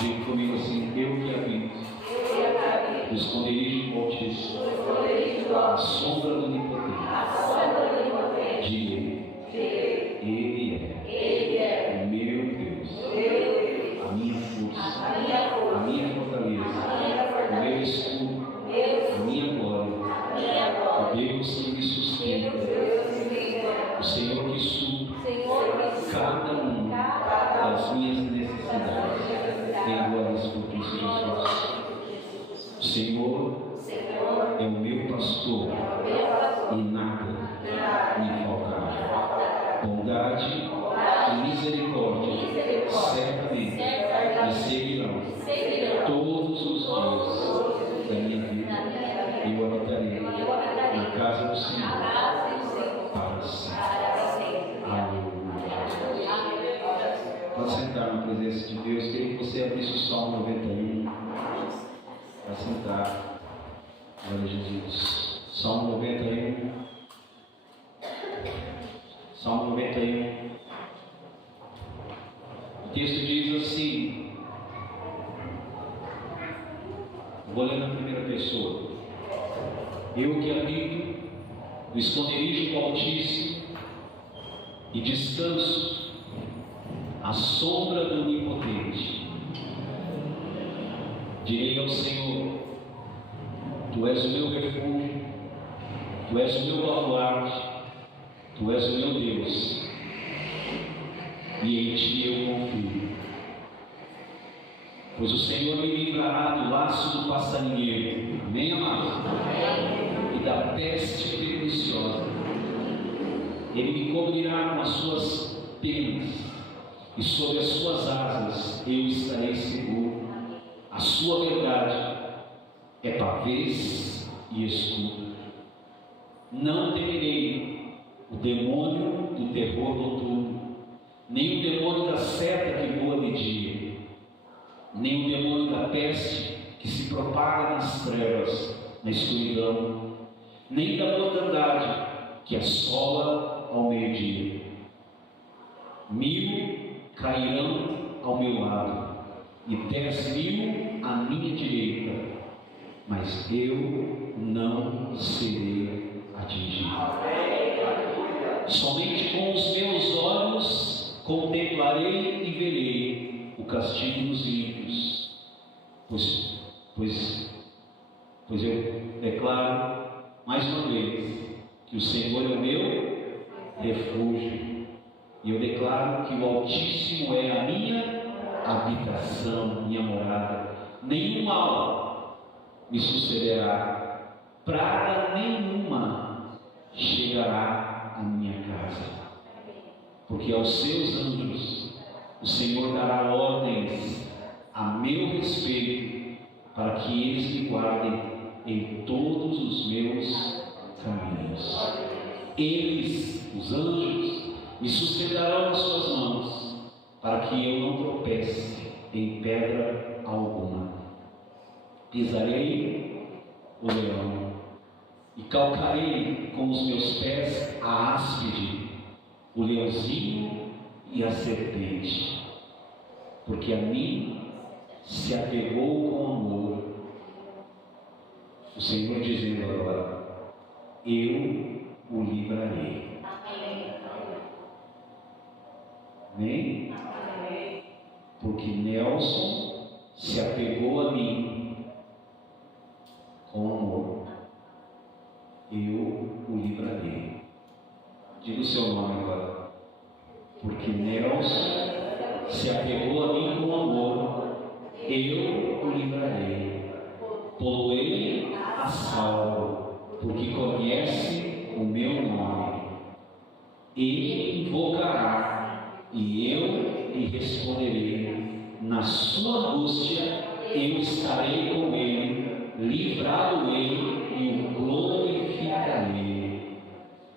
Diga comigo assim: eu que habito no esconderijo do Altíssimo, a sombra do Onipotente, diga: Ele é o meu Deus, a minha força, a minha fortaleza, o meu escudo, a minha glória, o Deus que me sustenta, o Senhor que supre cada uma das minhas necessidades. Em glórias por Cristo Jesus. O Senhor é o meu pastor e nada me faltará. Bondade e misericórdia certamente me seguirão todos os dias da minha vida. Eu habitarei na casa do Senhor para sempre. Aleluia. Pode sentar na presença de Deus. Queria que você abrisse o Salmo 91 para sentar. Glória a Jesus. Salmo 91. Salmo 91. O texto diz assim. Vou ler na primeira pessoa. Eu que habito no esconderijo do Altíssimo e descanso à sombra do Onipotente, direi ao Senhor: Tu és o meu refúgio, Tu és o meu baluarte, Tu és o meu Deus, e em Ti eu confio. Pois o Senhor me livrará do laço do passarinheiro, amém, amado? E da peste perniciosa. Ele me cobrirá com as suas penas, e sob as suas asas eu estarei seguro. A sua verdade é pavês e escudo. Não temerei o demônio do terror noturno, nem o demônio da seta que voa de dia, nem o demônio da peste que se propaga nas trevas, na escuridão, nem da mortandade que assola ao meio-dia. 1000 cairão ao meu lado e 10.000 à minha direita, mas eu não serei atingido. Somente com os meus olhos contemplarei e verei o castigo dos ímpios, pois eu declaro mais uma vez que o Senhor é o meu refúgio. E eu declaro que o Altíssimo é a minha habitação, minha morada. Nenhum mal me sucederá, praga nenhuma chegará à minha casa. Porque aos seus anjos o Senhor dará ordens a meu respeito, para que eles me guardem em todos os meus caminhos. Eles, os anjos, me sustentarão nas suas mãos, para que eu não tropece em pedra alguma. Pisarei o leão e calcarei com os meus pés a áspide, o leãozinho e a serpente, porque a mim se apegou com amor. O Senhor dizendo agora: eu o livrarei. Amém? Porque Nelson se apegou a mim com amor, eu o livrarei. Diga o seu nome agora. Porque Nelson se apegou a mim com amor, eu o livrarei. Poloei a salvo, porque conhece o meu nome. Ele invocará e eu lhe responderei. Na sua angústia eu estarei com ele, livrá-lo-ei e o glorificarei.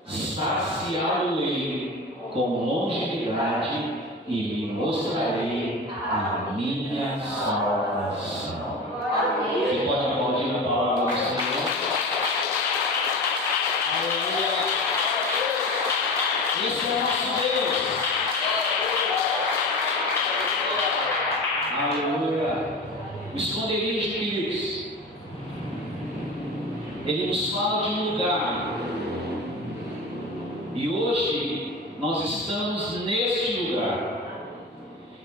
Saciá-lo-ei com longevidade e lhe mostrarei a minha salvação. Você pode aplaudir a palavra do Senhor? Aleluia! Isso é nosso Deus. Aleluia! ele nos fala de um lugar. E hoje nós estamos neste lugar.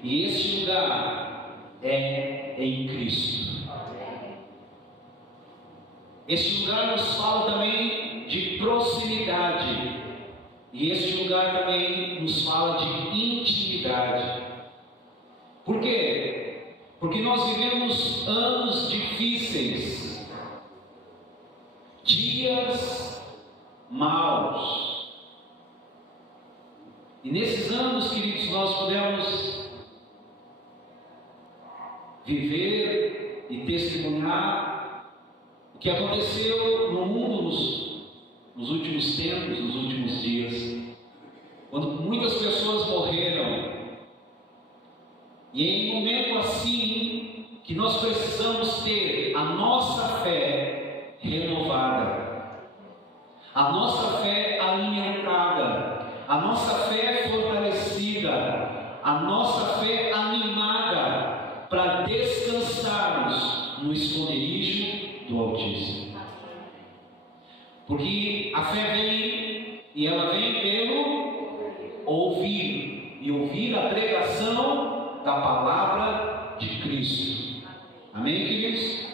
E este lugar é em Cristo. Este lugar nos fala também de proximidade. E este lugar também nos fala de intimidade. Por quê? Porque nós vivemos anos difíceis, dias maus. E nesses anos, queridos, nós podemos viver e testemunhar o que aconteceu no mundo nos últimos tempos, nos últimos dias, quando muitas pessoas morreram. E é em um momento assim que nós precisamos ter a nossa fé renovada, a nossa fé alimentada, a nossa fé fortalecida, a nossa fé animada, para descansarmos no esconderijo do Altíssimo. Porque a fé vem, e ela vem pelo ouvir, e ouvir a pregação da palavra de Cristo. Amém, queridos?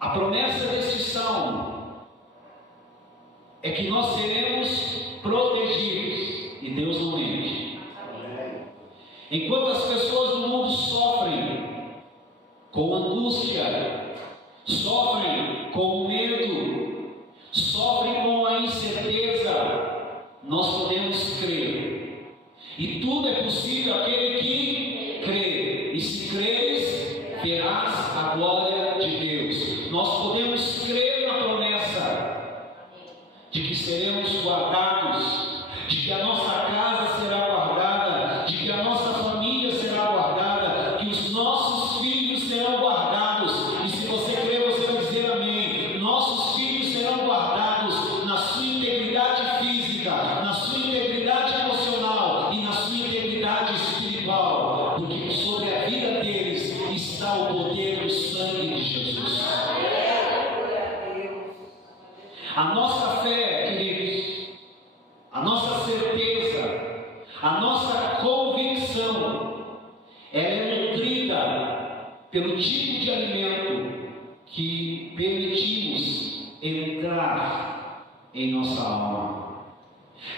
A promessa deste salmo é que nós seremos protegidos, e Deus não mente. Enquanto as pessoas do mundo sofrem com angústia, sofrem com medo, sofrem com a incerteza, nós podemos crer. E tudo é possível àquele que crê. E se creres, verás a glória de Deus. Nós podemos crer na promessa de que seremos guardados, de que a nossa casa será guardada, de que a nossa família será guardada, que os nossos filhos serão guardados. E se você crer, você vai dizer amém. Nossos filhos serão guardados na sua integridade física, na sua integridade emocional e na sua integridade espiritual, porque sobre a vida deles está o poder do sangue de Jesus. A nossa fé, queridos, a nossa certeza, a nossa convicção, ela é nutrida pelo tipo de alimento que permitimos entrar em nossa alma.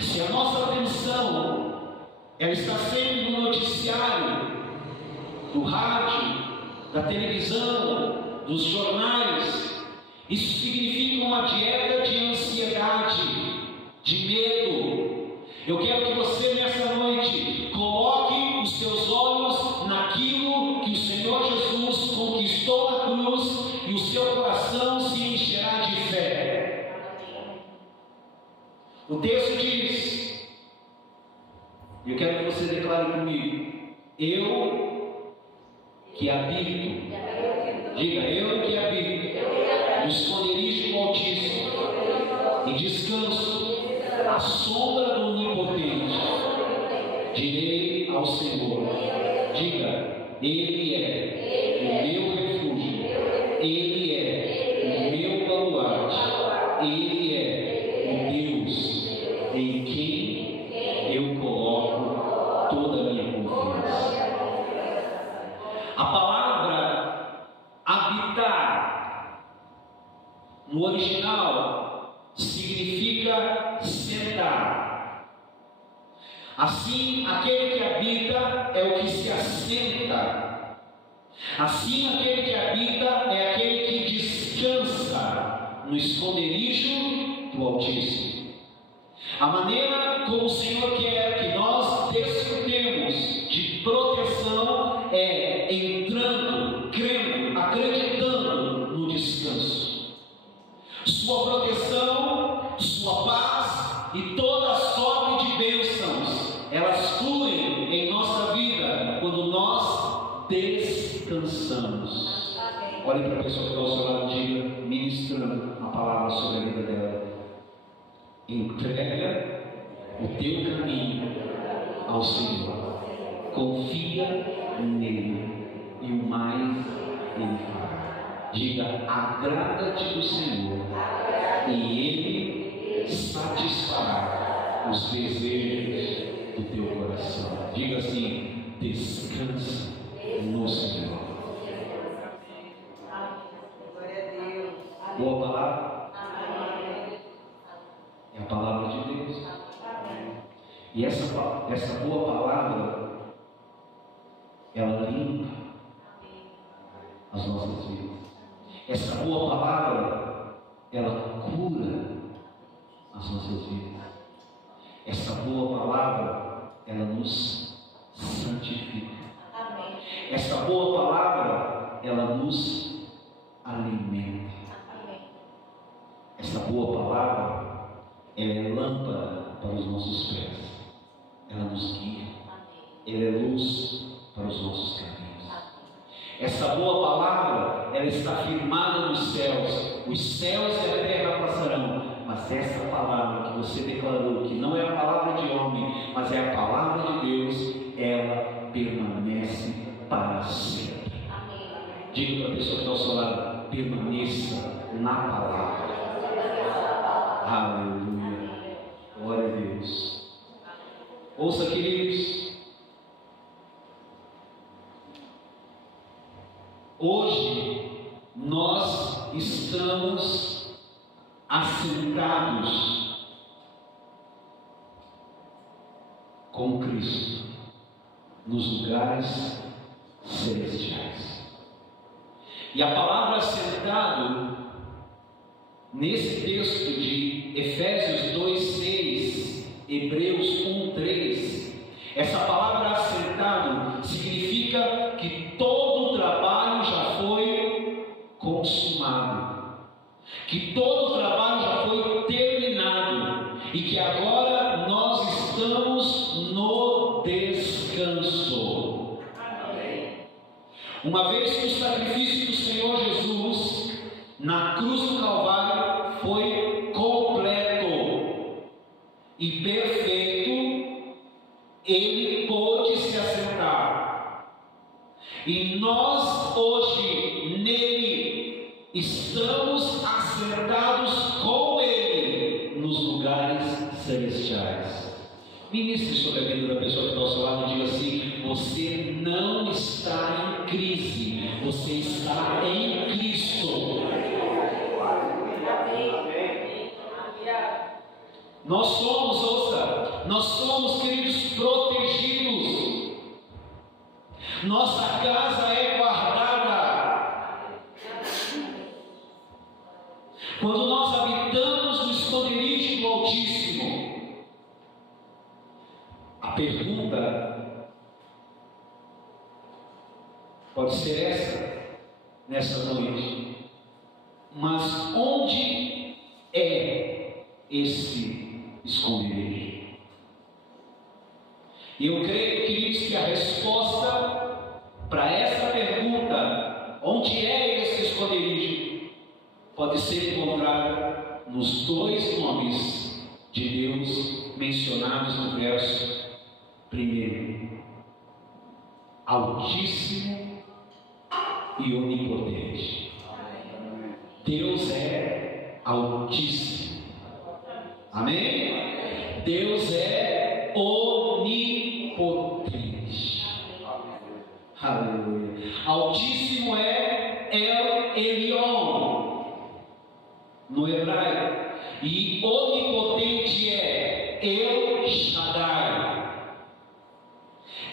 Se a nossa atenção ela está sempre no noticiário, do rádio, da televisão, dos jornais, isso significa uma dieta de ansiedade, de medo. Eu quero que você nessa noite coloque os seus olhos naquilo que o Senhor Jesus conquistou na cruz, e o seu coração se encherá de fé. O texto diz, e eu quero que você declare comigo: eu que habito, diga, eu que habito no esconderijo do Altíssimo e descanso à sombra do Onipotente, direi ao Senhor, diga, Ele é o meu refúgio, Ele é o meu baluarte, Ele é o Deus em quem eu coloco toda a minha confiança. A palavra habitar no original significa sentar. Assim, aquele que habita é o que se assenta. Assim, aquele que habita é aquele que descansa no esconderijo do Altíssimo. A maneira como o Senhor quer que nós desfrutemos de proteção é entrando, crendo, acreditando no descanso. Sua proteção, sua paz e toda a sorte de bênçãos, elas fluem em nossa vida quando nós descansamos. Olhe para a pessoa que está ao seu lado e diga, ministrando a palavra sobre a vida dela: entrega o teu caminho ao Senhor, confia nele, e o mais ele fará. Diga: agrada-te do Senhor, e Ele satisfará os desejos do teu coração. Diga assim: descansa no Senhor. Boa palavra? É a palavra de Deus. E essa boa palavra, ela limpa as nossas vidas. Essa boa palavra, ela cura as nossas vidas. Essa boa palavra, ela nos santifica. Essa boa palavra, ela nos alimenta. Essa boa palavra, ela é lâmpada para os nossos pés. Ela nos guia. Ela é luz para os nossos caminhos. Essa boa palavra, ela está firmada nos céus. Os céus e a terra passarão, mas essa palavra que você declarou, que não é a palavra de homem, mas é a palavra de Deus, ela permanece para sempre. Diga para a pessoa que está ao seu lado: permaneça na palavra. Aleluia. Glória a Deus. Ouça, queridos. Hoje nós estamos assentados com Cristo nos lugares celestiais. E a palavra assentado, nesse texto de Efésios 2:6, Hebreus 1:3, essa palavra assentado significa que todo o trabalho já foi consumado, que todo o trabalho já foi terminado e que agora nós estamos no descanso. Uma vez que o sacrifício do Senhor Jesus na cruz do Calvário foi completo e perfeito, Ele pôde se assentar. E nós hoje nele estamos assentados com Ele nos lugares celestiais. Ministre sobre a vida da pessoa que está ao seu lado e diga assim: você não está em crise, você está em Cristo. Nós somos, ouça, nós somos, queridos, protegidos. Nossa casa é guardada. Quando nós habitamos no esconderijo do Altíssimo, a pergunta pode ser essa nessa noite: mas onde é esse esconderijo? E eu creio, queridos, que a resposta para essa pergunta, onde é esse esconderijo, pode ser encontrada nos dois nomes de Deus mencionados no verso 1: Altíssimo e Onipotente. Deus é Altíssimo. Amém? Deus é onipotente. Aleluia. Altíssimo é El Elyon no hebraico, e onipotente é El Shaddai.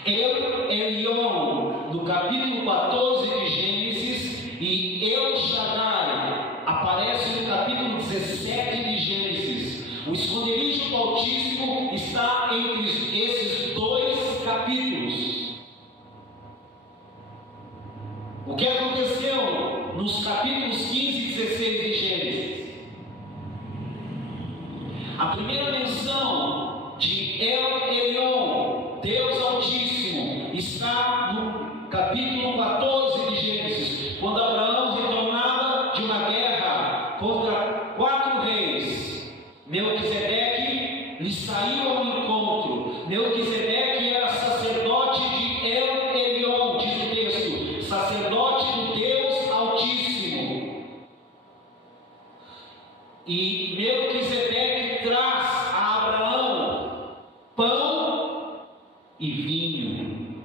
El Elyon no capítulo 14 de Gênesis e El Shaddai aparece no capítulo 17 de Gênesis. O esconderijo do Altíssimo está entre esses dois capítulos. O que aconteceu nos capítulos 15 e 16 de Gênesis? A primeira menção de El Elyon, Deus Altíssimo, está no capítulo 14 de Gênesis, quando Abraão retornava de uma guerra contra 4 reis. Melquisedeque lhe saiu ao encontro. Melquisedeque era sacerdote de El Elyon, diz o texto, sacerdote do Deus Altíssimo. e vinho,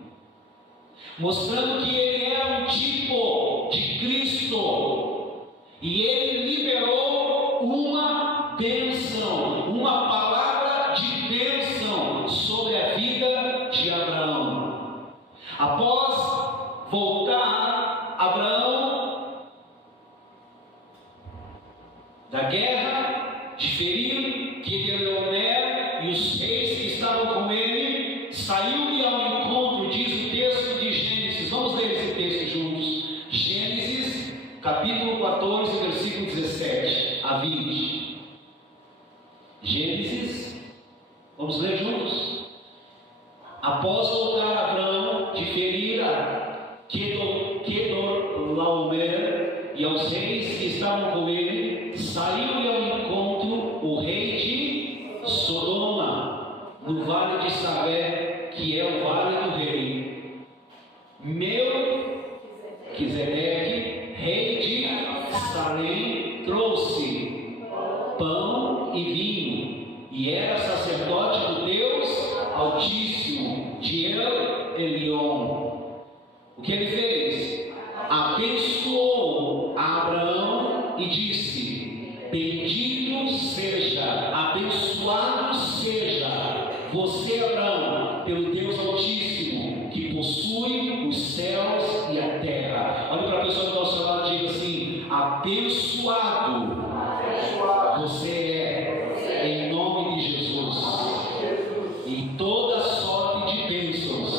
mostrando que ele era um tipo de Cristo, e ele liberou uma bênção, uma palavra de bênção sobre a vida de Abraão. Após voltar, Abraão da guerra, de ferir Quedorlaomer e os reis que estavam com ele, saiu-lhe ao encontro, diz o texto de Gênesis. Vamos ler esse texto juntos. Gênesis, capítulo 14, versículo 17 a 20. Gênesis, vamos ler juntos. Após voltar Abraão de ferir a Quedorlaomer e aos reis que estavam com ele, saiu-lhe ao encontro o rei de Sodoma, no vale de Sabé, que é o vale do rei. Melquisedeque, rei de Salém, trouxe pão e vinho, e era sacerdote do Deus Altíssimo, de El-Elion. O que ele fez? Abençoou a Abraão e disse: bendito seja, abençoado seja você, Abraão, pelo Deus Altíssimo, que possui os céus e a terra. Olha para a pessoa do nosso lado e diga assim: abençoado você é, em nome de Jesus. E toda sorte de bênçãos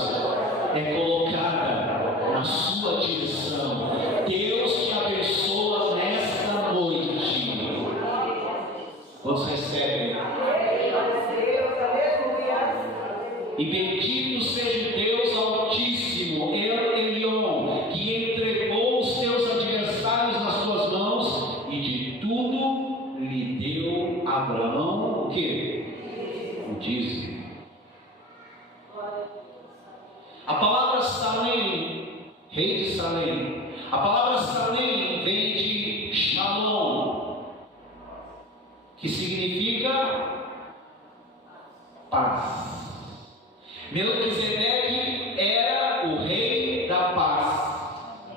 é colocada na sua direção. Deus te abençoa nesta noite. Quantos recebem? E bendito seja o Deus Altíssimo, El-Elion, que entregou os seus adversários nas suas mãos, e de tudo lhe deu Abraão o que? O dízimo. A palavra Salém, rei de Salém, a palavra Salém vem de Shalom, que significa paz. Melquisedeque era o rei da paz,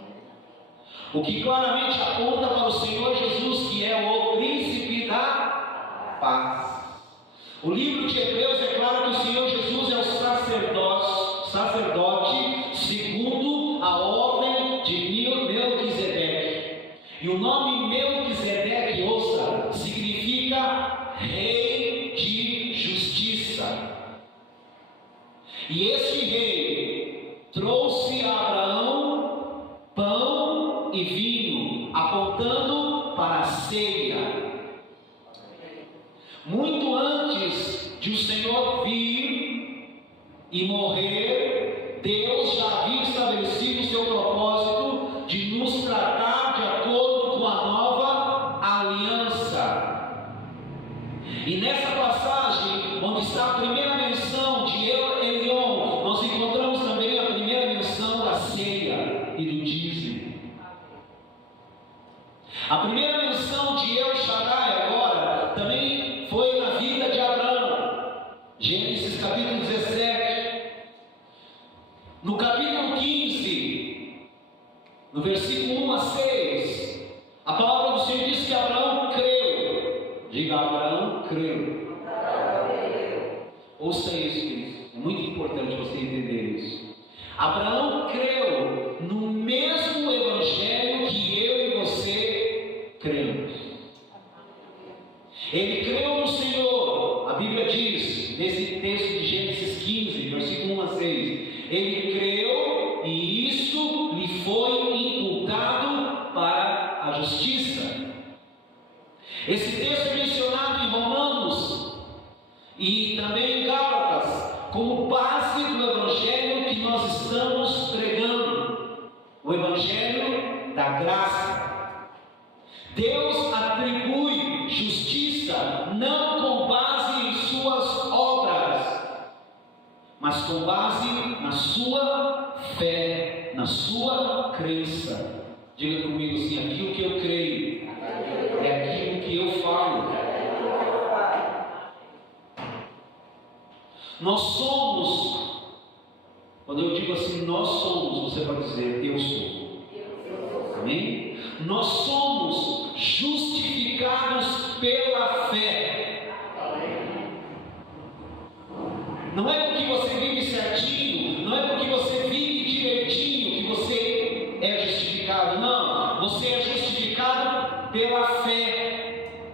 o que claramente aponta para o Senhor Jesus, que é o príncipe da paz. O livro de Hebreus declara que o Senhor Jesus é o sacerdote segundo a ordem de Melquisedeque. E o nome Melquisedeque, ouça, significa rei de justiça. E este rei trouxe a Abraão pão e vinho, apontando para a ceia. Muito antes de o Senhor vir e morrer, Deus já havia estabelecido o seu propósito de nos tratar de acordo com a nova aliança. E nessa passagem, onde está a primeira menção de El-Elion, nós encontramos também a primeira menção da ceia e do dízimo. A primeira menção de El Shaddai agora também foi na vida de Abraão. Gênesis capítulo 17. No capítulo 15, no versículo 1 a 6, a palavra do Senhor diz que Abraão creu. Diga: Abraão creu. Ouça isso, queridos. É muito importante você entender isso. Abraão creu no mesmo evangelho que eu e você cremos. Ele creu no Senhor. A Bíblia diz, nesse texto de Gênesis 15, versículo 1 a 6, ele creu e isso lhe foi imputado para a justiça. Esse texto é mencionado em Romanos e também em Gálatas como base do evangelho que nós estamos pregando, o evangelho da graça. Deus atribui justiça não com base em suas obras, mas com base na sua fé, na sua crença. Diga comigo assim: aquilo que eu creio é aquilo que eu falo. Nós somos Quando eu digo assim, nós somos, você pode dizer, eu sou. Amém? Nós somos justificados pela fé. Não é porque você vive certinho, não é porque você vive direitinho que você é justificado. Não, você é justificado pela fé.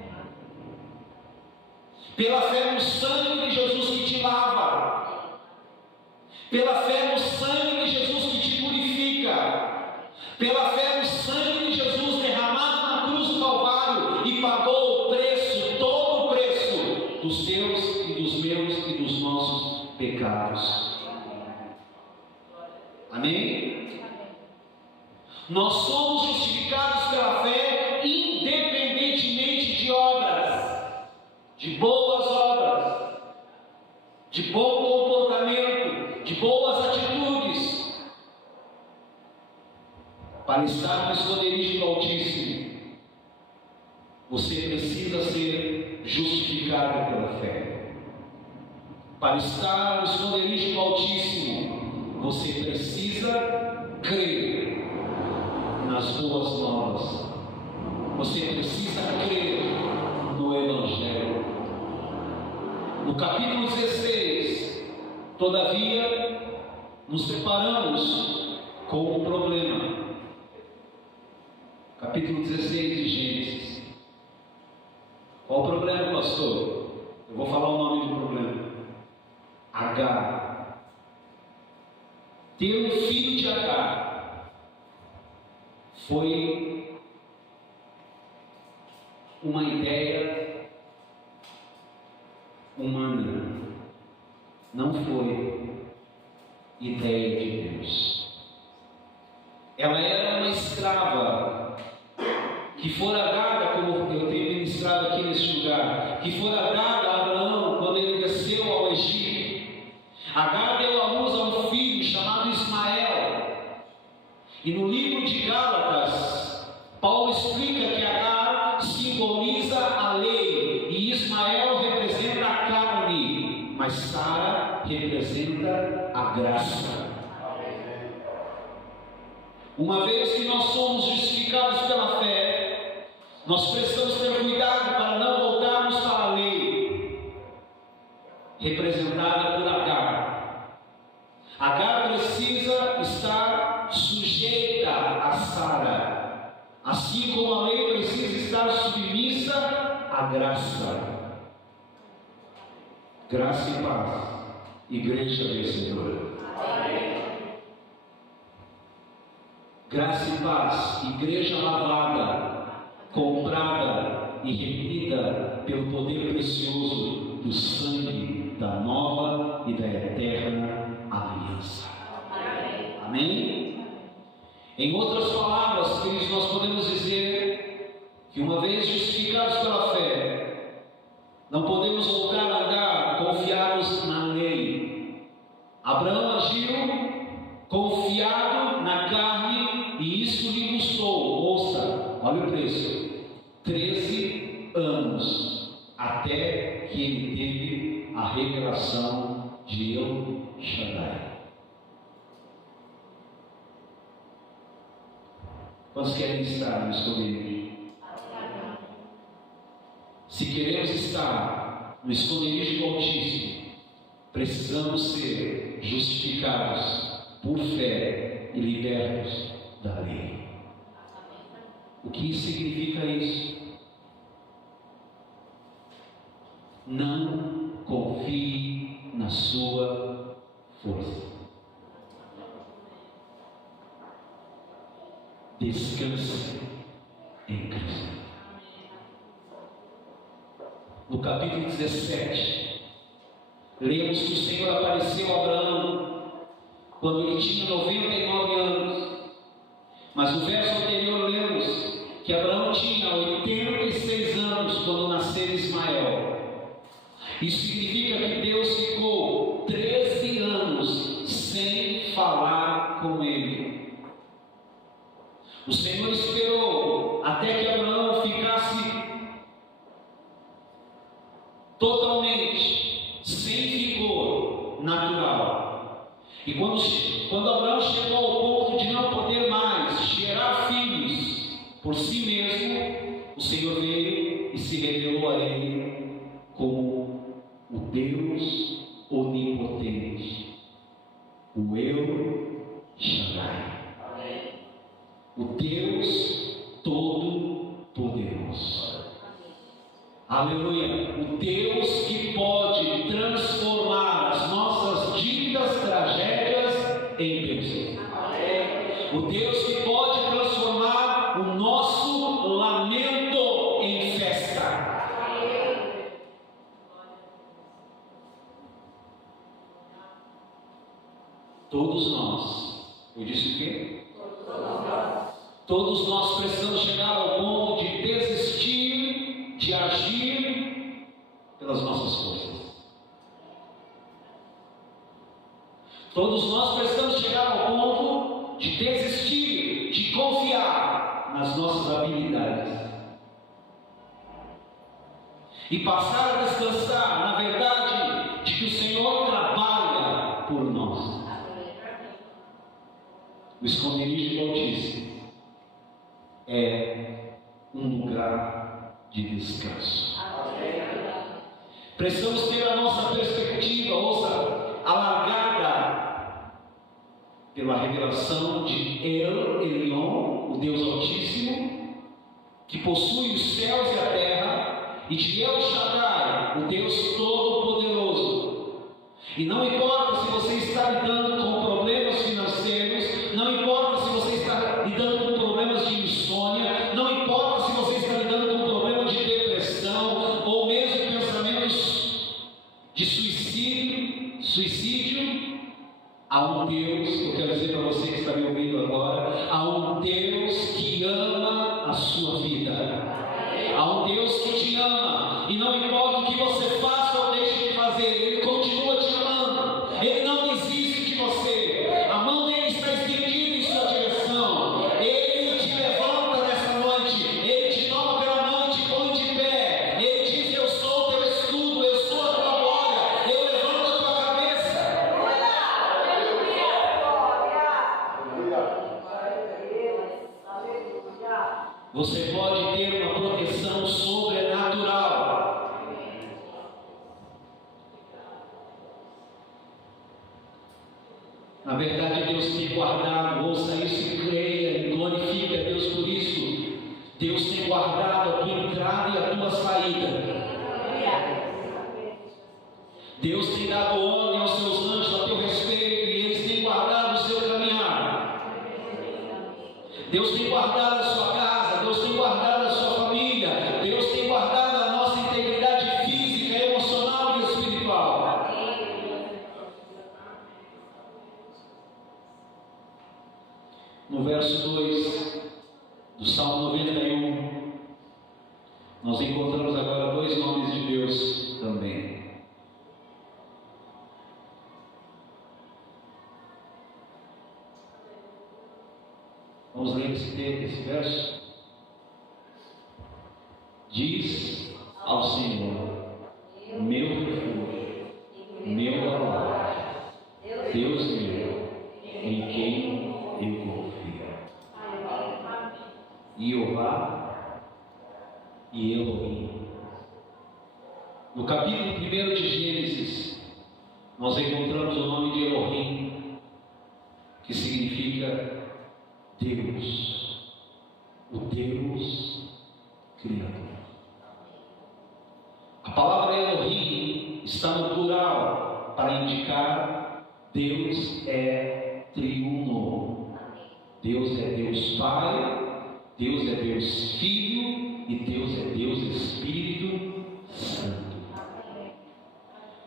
Pela fé no sangue de Jesus que te lava. Pela fé no sangue de Jesus que te purifica. Pela fé no sangue de Jesus derramado na cruz do Calvário e pagou o preço, todo o preço dos teus e dos meus e dos nossos pecados. Amém? Nós somos justificados pela fé independentemente de obras, de boas obras, de bom comportamento, de boas atitudes. Para estar no esconderijo do Altíssimo, você precisa ser justificado pela fé. Para estar no esconderijo do Altíssimo, você precisa crer nas boas novas. Você precisa crer no Evangelho. No capítulo 16, todavia, nos deparamos com um problema. Capítulo 16 de Gênesis. Qual o problema, pastor? Eu vou falar o nome do problema. Agar. Ter um filho de Agar foi uma ideia humana, não foi ideia de Deus. Ela era uma escrava que fora dada, como eu tenho ministrado aqui neste lugar, que fora dada a Abraão quando ele desceu ao Egito. Agar deu à luz a um filho chamado Ismael. E no livro de Gálatas, Paulo explica que Agar simboliza a lei e Ismael representa a carne, mas Sara representa a graça. Uma vez que nós somos justificados pela fé, nós precisamos ter cuidado para não voltarmos para a lei, representada por Agar. Agar precisa estar sujeita a Sara, assim como a lei precisa estar submissa à graça. Graça e paz, igreja vencedora. Graça e paz, igreja lavada, comprada e remida pelo poder precioso do sangue da nova e da eterna aliança. Amém? Em outras palavras, queridos, nós podemos dizer que uma vez justificados pela fé, não podemos voltar a andar confiados na lei. Abraão agiu confiado na carne e isso lhe custou, ouça, olha o preço, 13 anos, até que ele teve a revelação de El Shaddai. Quantos querem estar no esconderijo? Se queremos estar no esconderijo do Altíssimo, precisamos ser justificados por fé e libertos da lei. O que significa isso? Não confie na sua força. Descanse em Cristo. No capítulo 17, lemos que o Senhor apareceu a Abraão quando ele tinha 99 anos. Mas no verso anterior lemos que Abraão tinha 86 anos quando nasceu Ismael. Isso significa que Deus ficou 13 anos sem falar com ele. O Senhor esperou até que Abraão ficasse totalmente sem vigor natural. E quando Abraão chegou ao ponto de não poder mais gerar filhos por si mesmo, o Senhor veio e se revelou a ele como o Deus onipotente, o El Shaddai, o Deus Todo-Poderoso. Aleluia! O Deus que pode transformar as nossas ditas tragédias em bênção. O Deus que pode transformar o nosso lamento em festa. Todos nós, eu disse o quê? Todos nós precisamos chegar ao ponto de desistir de agir pelas nossas forças. Todos nós precisamos chegar ao ponto de desistir de confiar nas nossas habilidades e passar a descansar na verdade de que o Senhor trabalha por nós. O esconderijo do Altíssimo é um lugar de descanso. Precisamos ter a nossa perspectiva, ouça, alargada pela revelação de El Elyon, o Deus Altíssimo, que possui os céus e a terra, e de El Shaddai, o Deus Todo-Poderoso. E não importa se você está lidando com problemas financeiros, não importa se você está lidando com problemas de insônia, não importa se você está lidando com problemas de depressão, ou mesmo pensamentos de suicídio, há um Deus, eu quero dizer para você que está me ouvindo agora, há um Deus que ama a sua vida, há um Deus que te ama, e não importa o que você faça ou deixe de fazer, Ele continua te amando, Ele não desiste de você, a mão dEle está estendida em sua direção, Ele te levanta nessa noite, Ele te toma pela mão e te põe de pé, Ele diz: eu sou o teu escudo, eu sou a tua glória, eu levanto a tua cabeça. Você pode ter uma proteção sobrenatural. Na verdade, Deus tem guardado, ouça isso e creia e glorifique a Deus por isso. Deus tem guardado a tua entrada e a tua saída. Deus tem dado ordem aos seus anjos a teu respeito e eles têm guardado o seu caminhar. Deus tem guardado a sua casa, Deus tem guardado a sua família, Deus tem guardado a nossa integridade física, emocional e espiritual. No verso 2 do Salmo 91, nós encontramos agora dois nomes de Deus também. Vamos ler esse verso. Diz ao Senhor, meu refúgio, meu baluarte, Deus meu, em quem eu confio. Jeová e Elohim. No capítulo 1 de Gênesis, nós encontramos o nome de Elohim, que significa Deus, o Deus Criador. A palavra Elohim está no plural para indicar Deus é triuno. Deus é Deus Pai, Deus é Deus Filho e Deus é Deus Espírito Santo.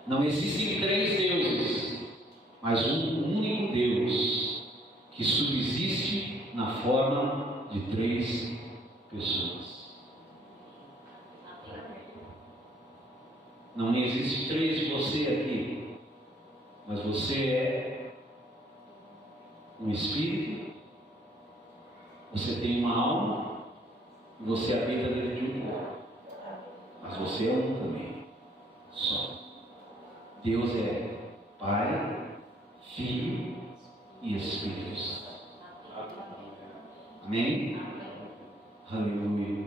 Não existem três deuses, mas um único Deus que subsiste na forma de três pessoas. Não existe três de você aqui, mas você é um espírito, você tem uma alma e você habita dentro de um corpo, mas você é um também, só. Deus é Pai, Filho e Espírito Santo. Amém? Aleluia.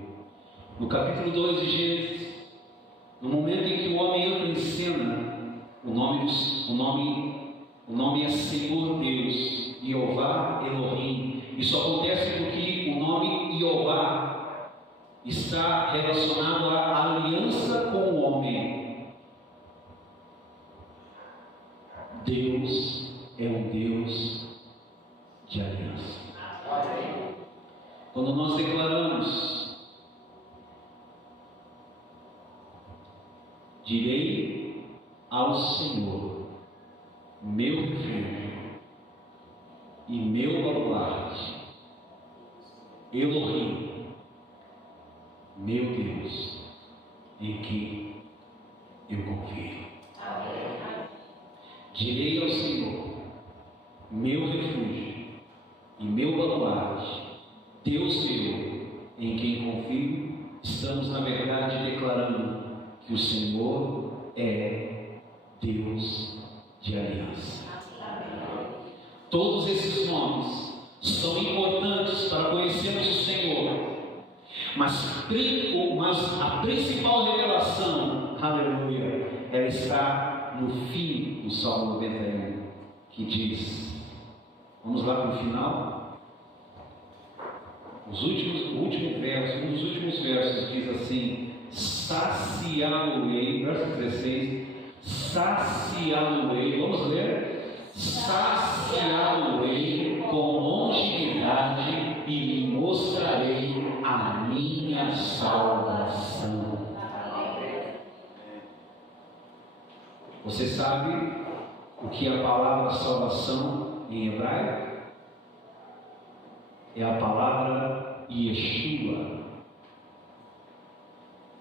No capítulo 2 de Gênesis, no momento em que o homem entra em cena, o nome é Senhor Deus, Jeová Elohim. Isso acontece porque o nome Jeová está relacionado à aliança com o homem. Deus é um Deus de aliança. Quando nós declaramos: direi ao Senhor, meu refúgio e meu baluarte, Elohim, meu Deus, em quem eu confio. Direi ao Senhor, meu refúgio e meu baluarte, Deus meu, em quem confio. Estamos, na verdade, declarando que o Senhor é Deus de aliança. Todos esses nomes são importantes para conhecermos o Senhor, mas a principal revelação, aleluia, ela está no fim do Salmo 91, que diz, vamos lá para o final, um dos últimos versos diz assim: saciá-lo-ei, verso 16, saciá-lo-ei, vamos ler? Saciá-lo-ei com longevidade e lhe mostrarei a minha salvação. Você sabe o que é a palavra salvação em hebraico? É a palavra Yeshua,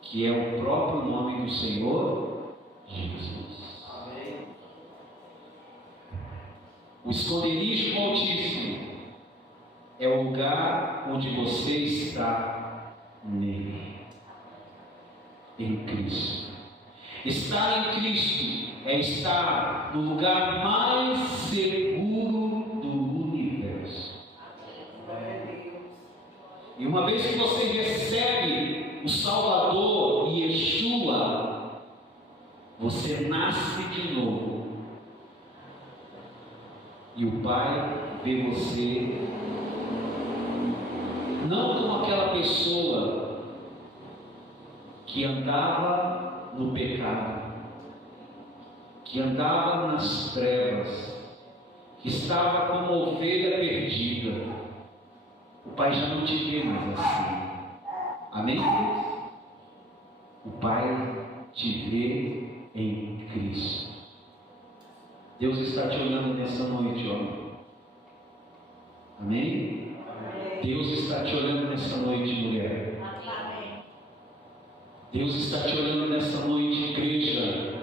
que é o próprio nome do Senhor Jesus. Amém. O esconderijo do Altíssimo é o lugar onde você está nele, em Cristo. Estar em Cristo é estar no lugar mais seguro do universo. E uma vez que você recebe o Salvador e Yeshua, você nasce de novo. E o Pai vê você não como aquela pessoa que andava no pecado, que andava nas trevas, que estava como ovelha perdida. O Pai já não te vê mais assim. Amém? O Pai te vê em Cristo. Deus está te olhando nessa noite, homem. Amém? Deus está te olhando nessa noite, mulher. Deus está te olhando nessa noite, igreja.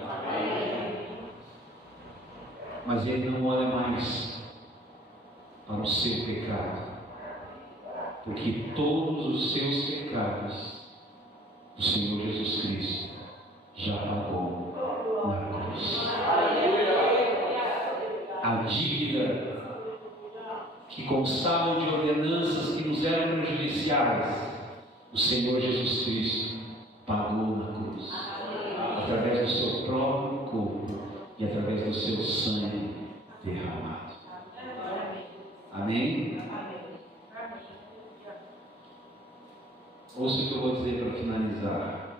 Mas Ele não olha mais para o seu pecado, porque todos os seus pecados o Senhor Jesus Cristo já pagou na cruz. A dívida que constavam de ordenanças que nos eram prejudiciais, o Senhor Jesus Cristo pagou na cruz, através do seu próprio corpo e através do seu sangue derramado. Amém? Ouça o que eu vou dizer para finalizar.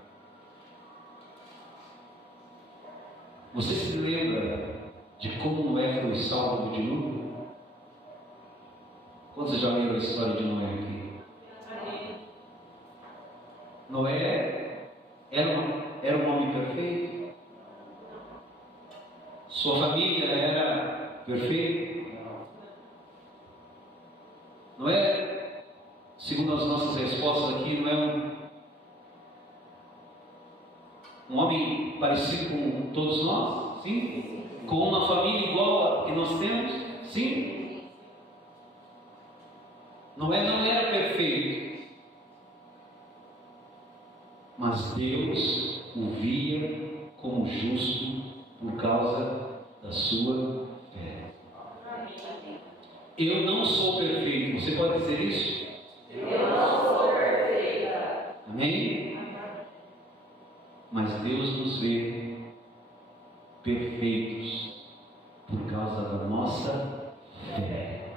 Você se lembra de como Noé foi salvo do dilúvio? Quantos já leram a história de Noé aqui? Noé era um homem perfeito? Sua família era perfeita? Noé, segundo as nossas respostas aqui, não é um homem parecido com todos nós? Sim. Com uma família igual a que nós temos? Sim. Noé não era perfeito, mas Deus o via como justo por causa da sua fé. Eu não sou perfeito. Você pode dizer isso? Eu não sou perfeita. Amém? Mas Deus nos vê perfeitos por causa da nossa fé.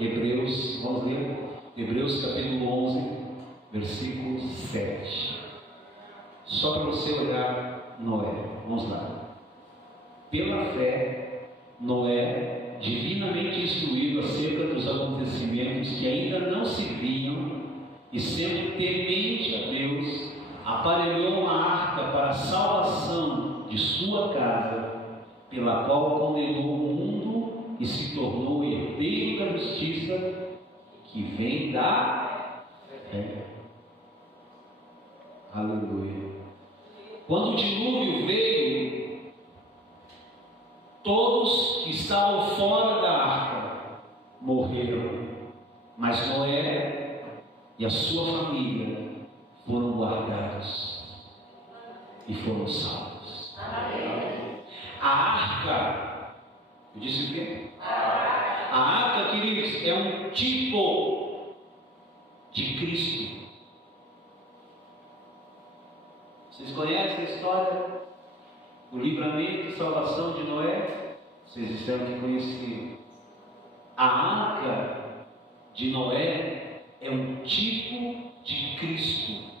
Hebreus, vamos ler? Hebreus capítulo 11, versículo 7. Só para você olhar Noé. Vamos lá. Pela fé, Noé, divinamente instruído acerca dos acontecimentos que ainda não se viam, e sendo temente a Deus, aparelhou uma arca para a salvação de sua casa, pela qual condenou o mundo e se tornou herdeiro da justiça que vem da fé. Aleluia. Quando o dilúvio veio, todos que estavam fora da arca morreram, mas Noé e a sua família foram guardados e foram salvos. A arca, eu disse o quê? A arca, queridos, é um tipo de Cristo. Vocês conhecem a história do livramento e salvação de Noé? Vocês disseram que conheciam. A arca de Noé é um tipo de Cristo.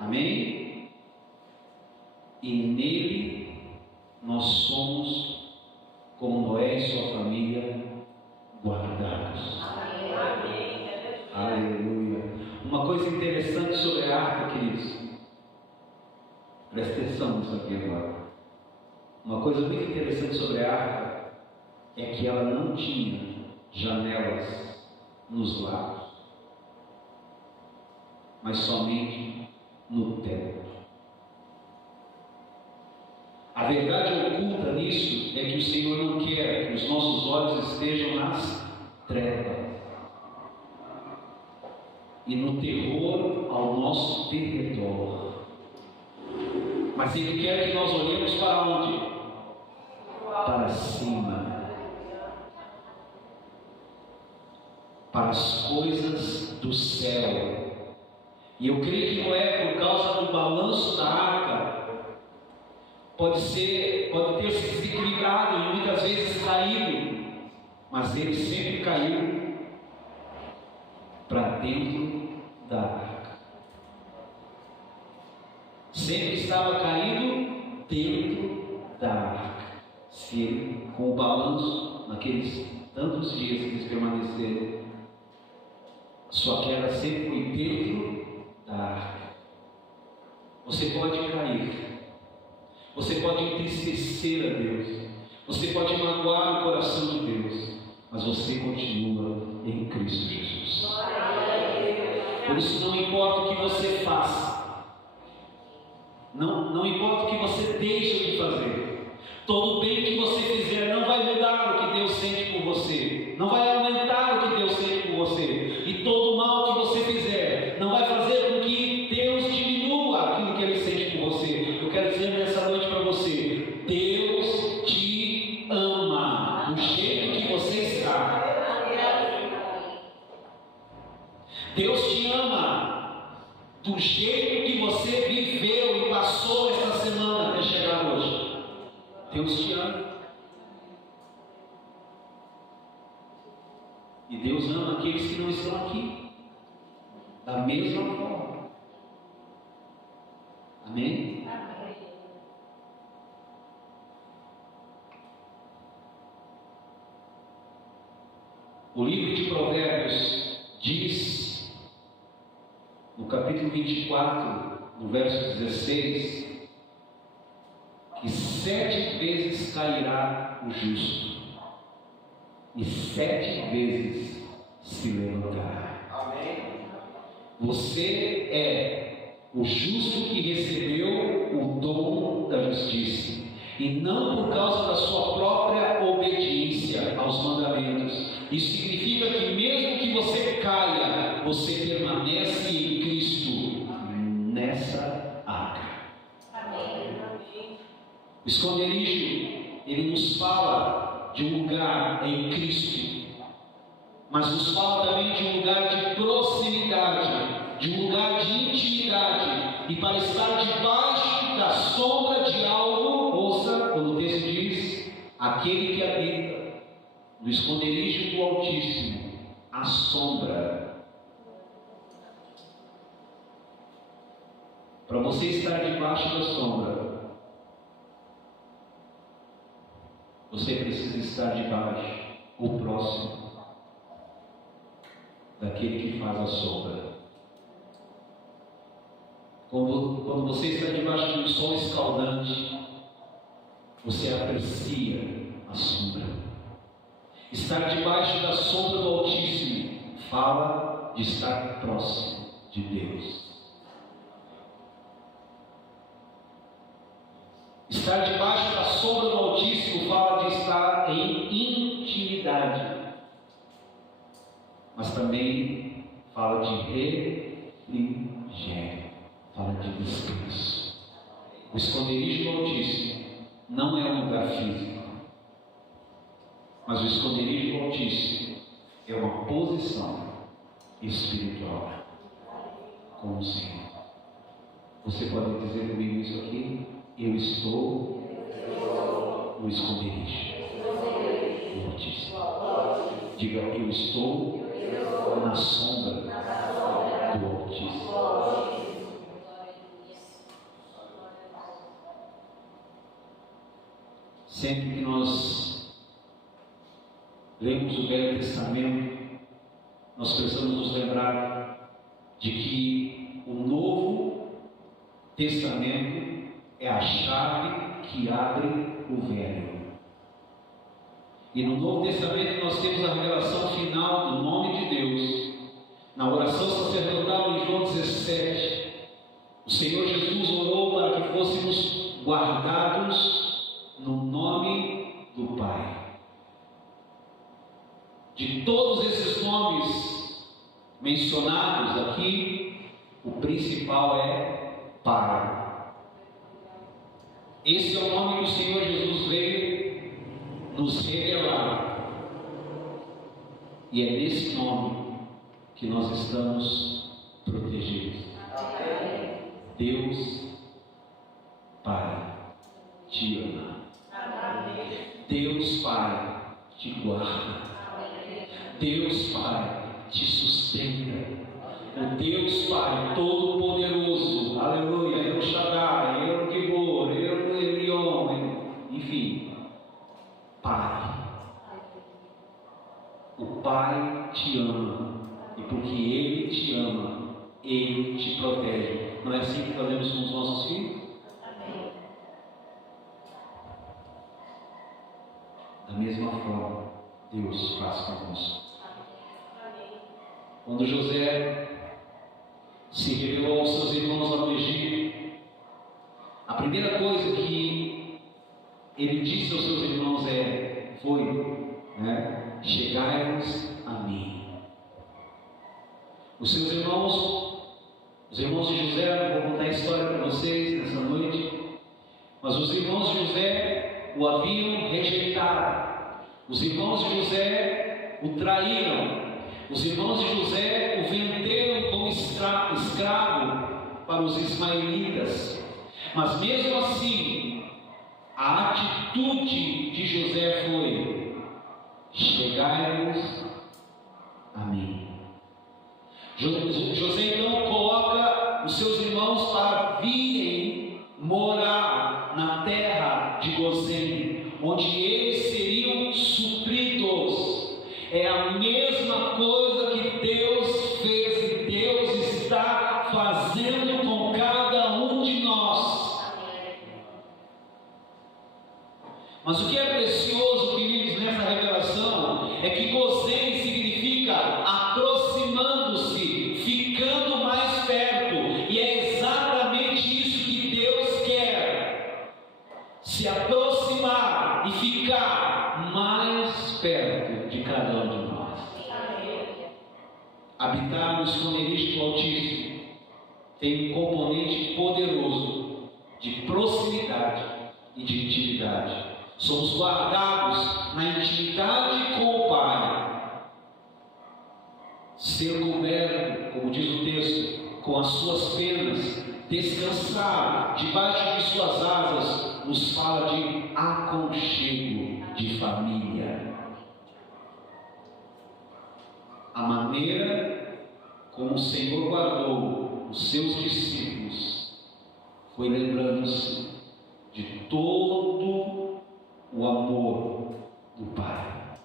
Amém? E nele nós somos, como Noé e sua família, guardados. Amém. Aleluia. Uma coisa interessante sobre a arca, queridos, presta atenção nisso aqui agora. Uma coisa muito interessante sobre a arca é que ela não tinha janelas nos lados, mas somente no teto. A verdade oculta nisso é que o Senhor não quer que os nossos olhos estejam nas trevas e no terror ao nosso derredor, mas Ele quer que nós olhemos para onde? Para cima, para as coisas do céu. E eu creio que não é por causa do balanço da arca, pode ter se desequilibrado e muitas vezes caído, mas ele sempre caiu para dentro da arca. Sempre estava caído dentro da arca. Se ele, com o balanço, naqueles tantos dias que eles permaneceram, sua queda sempre foi dentro da arca. Você pode cair, você pode entristecer a Deus, você pode magoar o coração de Deus, mas você continua em Cristo Jesus. Por isso não importa o que você faça, não importa o que você deixa de fazer, todo bem que você fizer não vai mudar o que Deus sente por você, não vai aumentar o que Deus sente por você, e todo mal que você fizer não vai fazer com que Deus diminua aquilo que Ele sente por você. Eu quero dizer nessa noite para você: Deus te ama do jeito que você está. Deus te ama do jeito que você viveu e passou esta semana até chegar hoje. Deus te ama. E Deus ama aqueles que não estão aqui, da mesma forma. Amém? O livro de Provérbios diz, no capítulo 24, no verso 16, que 7 vezes cairá o justo e 7 vezes se levantará. Amém. Você é o justo que recebeu o dom da justiça, e não por causa da sua própria obediência aos mandamentos. Isso significa que mesmo que você caia, você permanece em Cristo, nessa arca. Amém. O esconderijo ele nos fala de um lugar em Cristo, mas nos fala também de um lugar de proximidade, de um lugar de intimidade, e para estar debaixo da sombra de algo, ouça quando o texto diz: aquele que habita no esconderijo do Altíssimo, a sombra. Para você estar debaixo da sombra, você precisa estar debaixo, ou próximo, daquele que faz a sombra. Quando você está debaixo de um sol escaldante, você aprecia a sombra. Estar debaixo da sombra do Altíssimo fala de estar próximo de Deus. Estar debaixo da sombra do Altíssimo fala de estar em intimidade, mas também fala de refrigério, fala de descanso. O esconderijo do Altíssimo não é um lugar físico, mas o esconderijo do Altíssimo é uma posição espiritual com o Senhor. Você pode dizer comigo isso aqui? Eu estou no esconderijo do Altíssimo. Diga: eu estou na sombra do Altíssimo. Sempre que nós lemos o Velho Testamento, nós precisamos nos lembrar de que o Novo Testamento é a chave que abre o Velho. E no Novo Testamento nós temos a revelação final do nome de Deus. Na oração sacerdotal em João 17, o Senhor Jesus orou para que fôssemos guardados no nome do Pai. De todos esses nomes mencionados aqui, o principal é Pai. Esse é o nome que o Senhor Jesus veio nos revelar, e é nesse nome que nós estamos protegidos. Deus Pai te ama. Deus Pai te guarda. Deus Pai te sustenta. O Deus Pai Todo-Poderoso, aleluia, El Shaddai, El Gibor, El Elyon, enfim, Pai. O Pai te ama, e porque Ele te ama, Ele te protege. Não é assim que fazemos com os nossos filhos? Da mesma forma, Deus faz conosco. Quando José se revelou aos seus irmãos lá no Egito, a primeira coisa que ele disse aos seus irmãos foi, chegai-vos a mim. Os seus irmãos, os irmãos de José, vou contar a história para vocês nessa noite, mas os irmãos de José o haviam rejeitado, os irmãos de José o traíram, os irmãos de José o venderam como escravo para os ismaelitas. Mas mesmo assim, a atitude de José foi: chegai-vos a mim. José então coloca os seus irmãos para virem morar na terra de Gozém, onde eles seriam supridos. É a mesma coisa que Deus fez e Deus está fazendo com cada um de nós. Mas o que é precioso, queridos, nessa revelação é que Gozém significa aproximando-se, ficando mais perto, e é exatamente isso que Deus quer: se aproximar e ficar mais perto de cada um de nós. Habitar no esconderijo do Altíssimo tem um componente poderoso de proximidade e de intimidade. Somos guardados na intimidade com o Pai. Ser coberto, como diz o texto, com as suas penas, descansar debaixo de suas asas, nos fala de aconchego, de família. A maneira como o Senhor guardou os seus discípulos foi lembrando-se de todo o amor do Pai.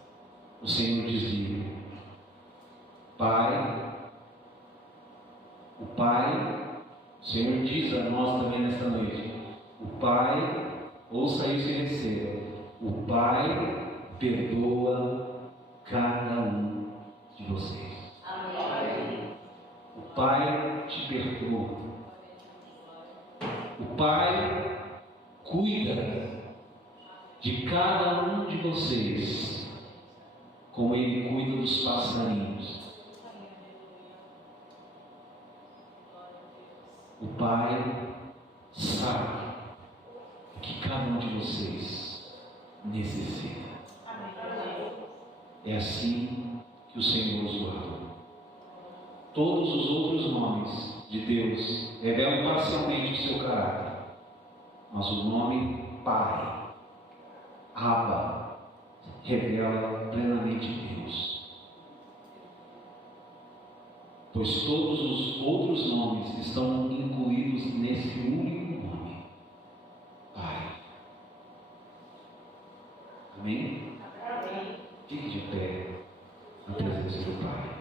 O Senhor dizia: Pai, o Pai, o Senhor diz a nós também nesta noite: o Pai, ouça isso e receba, o Pai perdoa cada um de vocês. Amém. O Pai te perdoa. O Pai cuida de cada um de vocês, como Ele cuida dos passarinhos. O Pai sabe o que cada um de vocês necessita. É assim que o Senhor os guardou. Todos os outros nomes de Deus revelam parcialmente o seu caráter, mas o nome Pai, Abba, revela plenamente Deus. Pois todos os outros nomes estão incluídos nesse único nome, Pai. Amém? Amém. Fique de pé na presença do Pai.